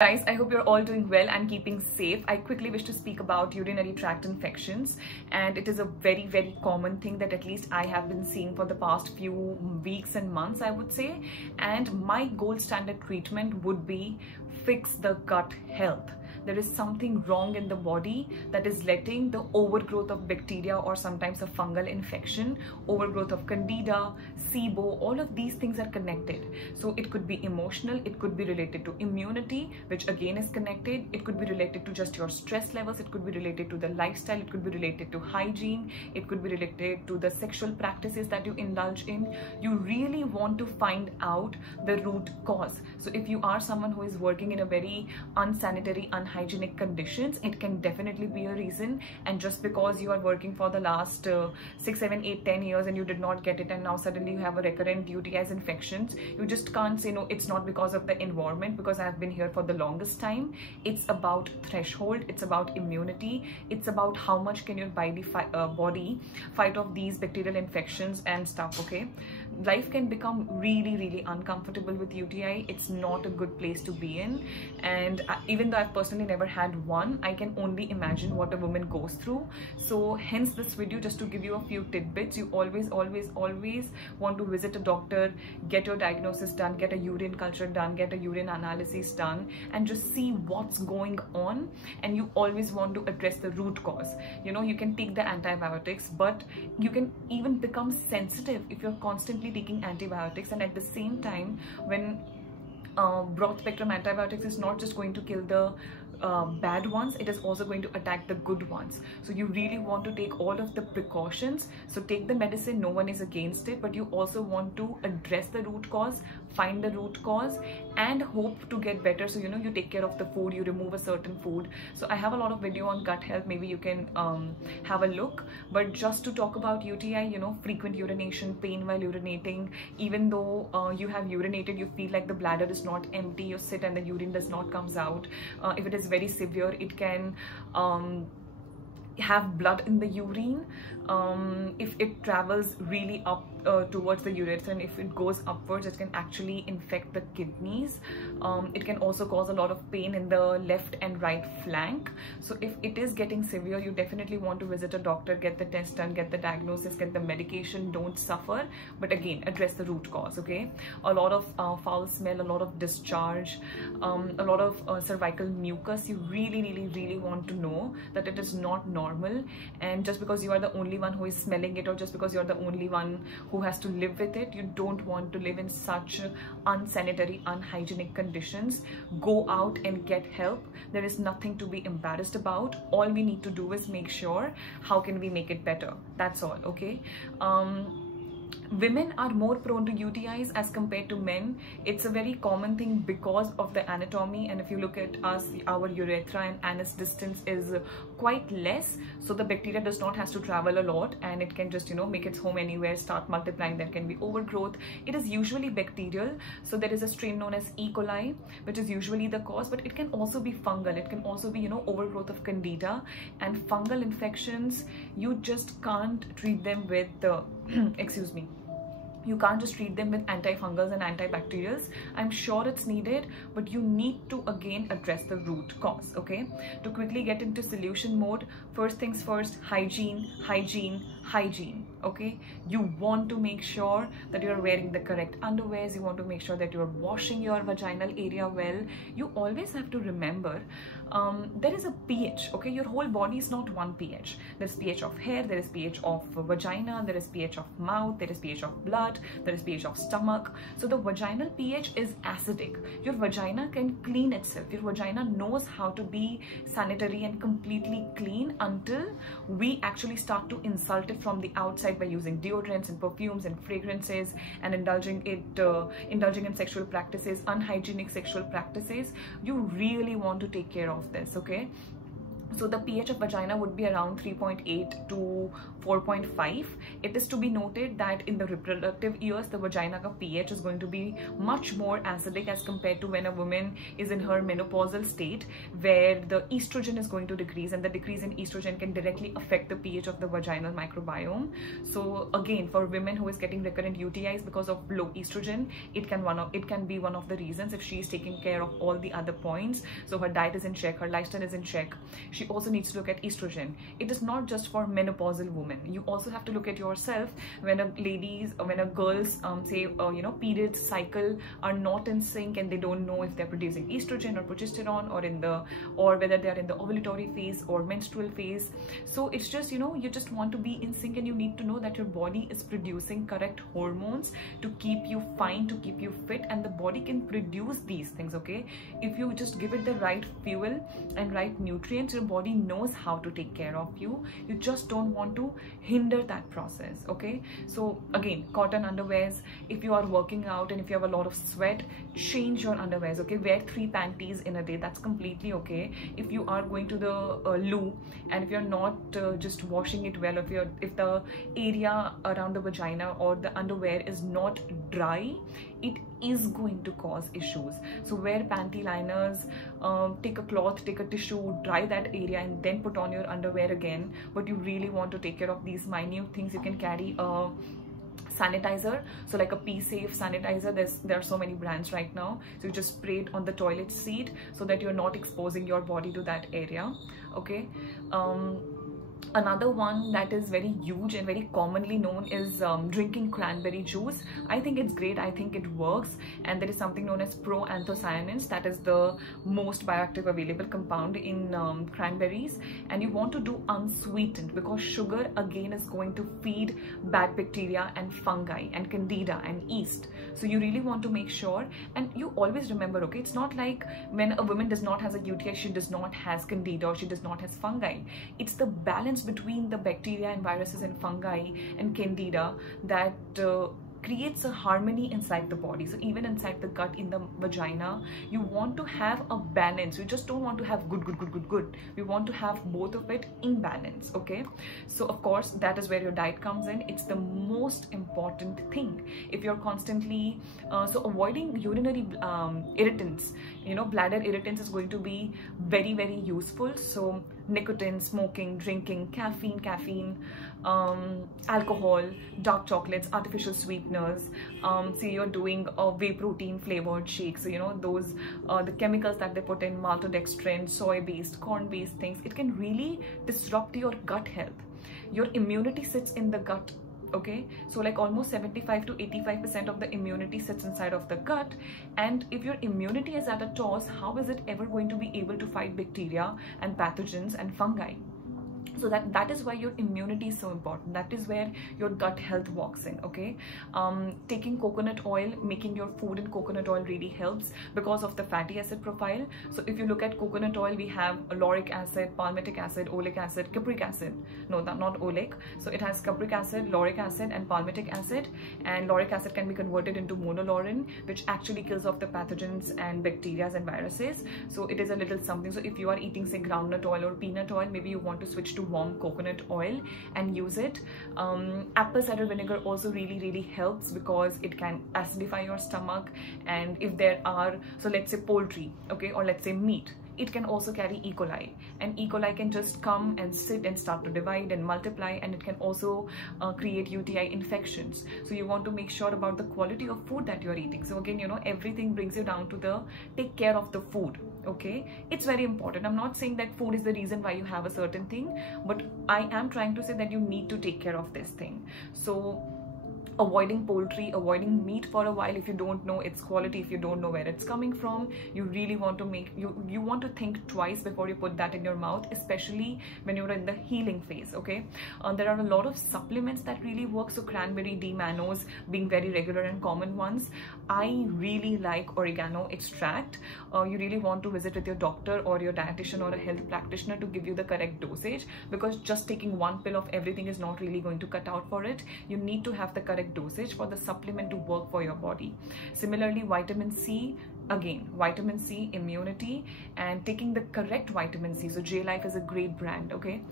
Guys, I hope you're all doing well and keeping safe. I quickly wish to speak about urinary tract infections, and it is a very common thing that at least I have been seeing for the past few weeks and months, I would say. And my gold standard treatment would be fix the gut health. There is something wrong in the body that is letting the overgrowth of bacteria or sometimes a fungal infection, overgrowth of candida, SIBO, all of these things are connected. So it could be emotional, it could be related to immunity, which again is connected. It could be related to just your stress levels, it could be related to the lifestyle, it could be related to hygiene, it could be related to the sexual practices that you indulge in. You really want to find out the root cause. So if you are someone who is working in a very unsanitary, unhygienic conditions, it can definitely be a reason. And just because you are working for the last 6, 7, 8, 10 years and you did not get it, and now suddenly you have a recurrent UTIs infections, you just can't say no, it's not because of the environment, because I have been here for the longest time. It's about threshold, it's about immunity, it's about how much can your body fight off these bacterial infections and stuff. Okay, life can become really uncomfortable with UTI. It's not a good place to be in, and even though I've personally never had one, I can only imagine what a woman goes through. So hence this video, just to give you a few tidbits. You always want to visit a doctor, get your diagnosis done, get a urine culture done, get a urine analysis done, and just see what's going on. And you always want to address the root cause. You know, you can take the antibiotics, but you can even become sensitive if you're constantly taking antibiotics. And at the same time, when broad spectrum antibiotics is not just going to kill the bad ones, it is also going to attack the good ones. So you really want to take all of the precautions. So take the medicine, no one is against it, but you also want to address the root cause, find the root cause, and hope to get better. So you know, you take care of the food, you remove a certain food. So I have a lot of video on gut health, maybe you can have a look. But just to talk about UTI, you know, frequent urination, pain while urinating, even though you have urinated, you feel like the bladder is not empty, you sit and the urine does not comes out. If it is very severe, it can have blood in the urine. If it travels really up towards the urethra, and if it goes upwards, it can actually infect the kidneys. It can also cause a lot of pain in the left and right flank. So if it is getting severe, you definitely want to visit a doctor, get the test done, get the diagnosis, get the medication. Don't suffer, but again, address the root cause. Okay, a lot of foul smell, a lot of discharge, a lot of cervical mucus. You really want to know that it is not normal. And just because you are the only one who is smelling it, or just because you're the only one who has to live with it, you don't want to live in such unsanitary, unhygienic conditions. Go out and get help. There is nothing to be embarrassed about. All we need to do is make sure how can we make it better. That's all. Okay. Women are more prone to UTIs as compared to men. It's a very common thing because of the anatomy. And if you look at us, our urethra and anus distance is quite less, so the bacteria does not have to travel a lot, and it can just, you know, make its home anywhere, start multiplying. There can be overgrowth. It is usually bacterial. So there is a strain known as E. coli, which is usually the cause, but it can also be fungal. It can also be, you know, overgrowth of candida. And fungal infections, you just can't treat them with excuse me, you can't just treat them with antifungals and antibacterials. I'm sure it's needed, but you need to again address the root cause. Okay, to quickly get into solution mode, first things first, hygiene. Okay, you want to make sure that you're wearing the correct underwears. You want to make sure that you're washing your vaginal area well. You always have to remember there is a pH. Okay, your whole body is not one pH. There's pH of hair, there is pH of vagina, there is pH of mouth, there is pH of blood, there is pH of stomach. So the vaginal pH is acidic. Your vagina can clean itself. Your vagina knows how to be sanitary and completely clean until we actually start to insult it from the outside by using deodorants and perfumes and fragrances and indulging in sexual practices, unhygienic sexual practices. You really want to take care of this. Okay, So the pH of vagina would be around 3.8 to 4.5. It is to be noted that in the reproductive years, the vagina ka pH is going to be much more acidic as compared to when a woman is in her menopausal state, where the estrogen is going to decrease, and the decrease in estrogen can directly affect the pH of the vaginal microbiome. So again, for women who is getting recurrent UTIs because of low estrogen, it can be one of the reasons if she is taking care of all the other points. So her diet is in check, her lifestyle is in check. She also needs to look at estrogen. It is not just for menopausal women. You also have to look at yourself when a girl's periods cycle are not in sync, and they don't know if they're producing estrogen or progesterone, or whether they are in the ovulatory phase or menstrual phase. So it's just, you just want to be in sync, and you need to know that your body is producing correct hormones to keep you fine, to keep you fit, and the body can produce these things, okay? If you just give it the right fuel and right nutrients, your body knows how to take care of you. You just don't want to hinder that process, okay? So again, cotton underwears. If you are working out and if you have a lot of sweat, change your underwears, okay? Wear 3 panties in a day. That's completely okay. If you are going to the loo, and if you're not just washing it well, if the area around the vagina or the underwear is not dry, it is going to cause issues. So wear panty liners, take a cloth, take a tissue, dry that area, and then put on your underwear again. But you really want to take care of these minute things. You can carry a sanitizer, so like a P-Safe sanitizer. There are so many brands right now. So you just spray it on the toilet seat so that you're not exposing your body to that area, okay? Another one that is very huge and very commonly known is drinking cranberry juice. I think it's great. I think it works. And there is something known as proanthocyanins. That is the most bioactive available compound in cranberries. And you want to do unsweetened, because sugar again is going to feed bad bacteria and fungi and candida and yeast. So you really want to make sure, and you always remember, okay, it's not like when a woman does not has a UTI, she does not has candida or she does not has fungi. It's the balance between the bacteria and viruses and fungi and candida that creates a harmony inside the body. So even inside the gut, in the vagina, you want to have a balance. You just don't want to have good. We want to have both of it in balance, okay? So of course, that is where your diet comes in. It's the most important thing. If you're constantly so avoiding urinary irritants, bladder irritants is going to be very, very useful. So nicotine, smoking, drinking, caffeine, alcohol, dark chocolates, artificial sweeteners. Say you're doing a whey protein flavored shake, so those the chemicals that they put in, maltodextrin, soy-based, corn-based things, it can really disrupt your gut health. Your immunity sits in the gut, okay? So like almost 75 to 85% of the immunity sits inside of the gut, and if your immunity is at a toss, how is it ever going to be able to fight bacteria and pathogens and fungi? So that is why your immunity is so important. That is where your gut health walks in, okay? Taking coconut oil, making your food in coconut oil really helps because of the fatty acid profile. So if you look at coconut oil, we have lauric acid, palmitic acid, oleic acid, capric acid. No, not oleic. So it has capric acid, lauric acid, and palmitic acid. And lauric acid can be converted into monolaurin, which actually kills off the pathogens and bacteria and viruses. So it is a little something. So if you are eating, say, groundnut oil or peanut oil, maybe you want to switch to warm coconut oil and use it. Apple cider vinegar also really helps because it can acidify your stomach. And if there are, so let's say poultry, okay, or let's say meat, it can also carry E. coli, and E. coli can just come and sit and start to divide and multiply, and it can also create UTI infections. So you want to make sure about the quality of food that you're eating. So again, everything brings you down to the take care of the food, okay? It's very important. I'm not saying that food is the reason why you have a certain thing, but I am trying to say that you need to take care of this thing. So avoiding poultry, avoiding meat for a while if you don't know its quality, if you don't know where it's coming from. You really want to you want to think twice before you put that in your mouth, especially when you're in the healing phase, okay? There are a lot of supplements that really work. So cranberry, D-mannose being very regular and common ones. I really like oregano extract. You really want to visit with your doctor or your dietitian or a health practitioner to give you the correct dosage, because just taking one pill of everything is not really going to cut out for it. You need to have the correct dosage for the supplement to work for your body. Similarly, vitamin C, again, vitamin C, immunity, and taking the correct vitamin C. So J Life is a great brand, okay?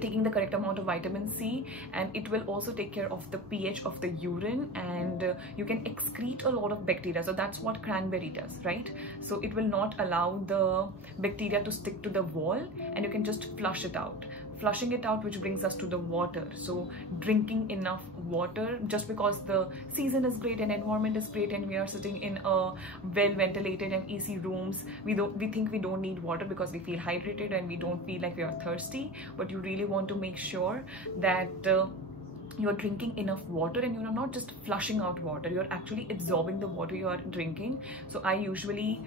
Taking the correct amount of vitamin C, and it will also take care of the pH of the urine, and you can excrete a lot of bacteria. So that's what cranberry does, right? So it will not allow the bacteria to stick to the wall, and you can just flush it out. Flushing it out, which brings us to the water. So drinking enough water, just because the season is great and environment is great and we are sitting in a well ventilated and AC rooms, we think we don't need water because we feel hydrated and we don't feel like we are thirsty. But you really want to make sure that you're drinking enough water, and you're not just flushing out water, you're actually absorbing the water you are drinking. So I usually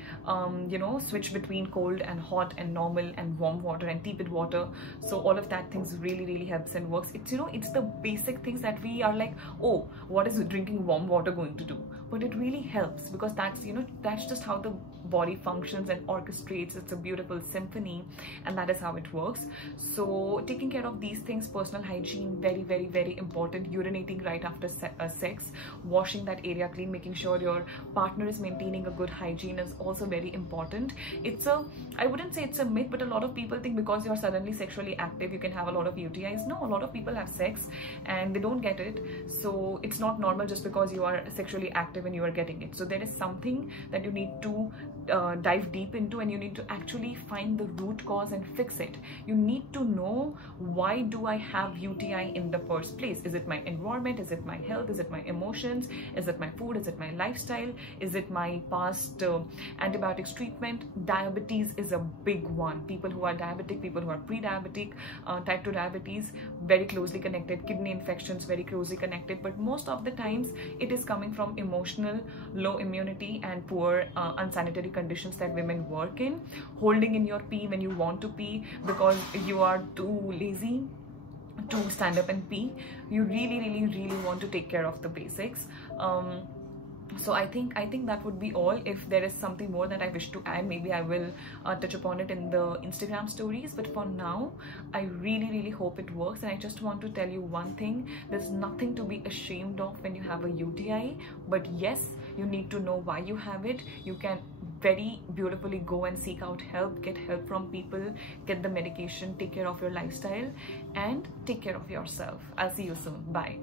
switch between cold and hot and normal and warm water and tepid water. So all of that things really helps and works. It's it's the basic things that we are like, oh, what is drinking warm water going to do? But it really helps, because that's that's just how the body functions and orchestrates. It's a beautiful symphony, and that is how it works. So taking care of these things, personal hygiene, very important. Urinating right after sex, washing that area clean, making sure your partner is maintaining a good hygiene is also very important. I wouldn't say it's a myth, but a lot of people think because you're suddenly sexually active you can have a lot of UTIs. No, a lot of people have sex and they don't get it. So it's not normal just because you are sexually active and you are getting it. So there is something that you need to dive deep into, and you need to actually find the root cause and fix it. You need to know, why do I have UTI in the first place? Is it my environment? Is it my health? Is it my emotions? Is it my food? Is it my lifestyle? Is it my past antibiotics treatment? Diabetes is a big one. People who are diabetic, people who are pre-diabetic, type 2 diabetes, very closely connected. Kidney infections, very closely connected. But most of the times it is coming from emotional, low immunity, and poor unsanitary conditions that women work in. Holding in your pee when you want to pee because you are too lazy to stand up and pee. You really want to take care of the basics. So I think that would be all. If there is something more that I wish to add, maybe I will touch upon it in the Instagram stories. But for now, I really hope it works. And I just want to tell you one thing: there's nothing to be ashamed of when you have a UTI. But yes, you need to know why you have it. You can very beautifully go and seek out help, get help from people, get the medication, take care of your lifestyle, and take care of yourself. I'll see you soon. Bye.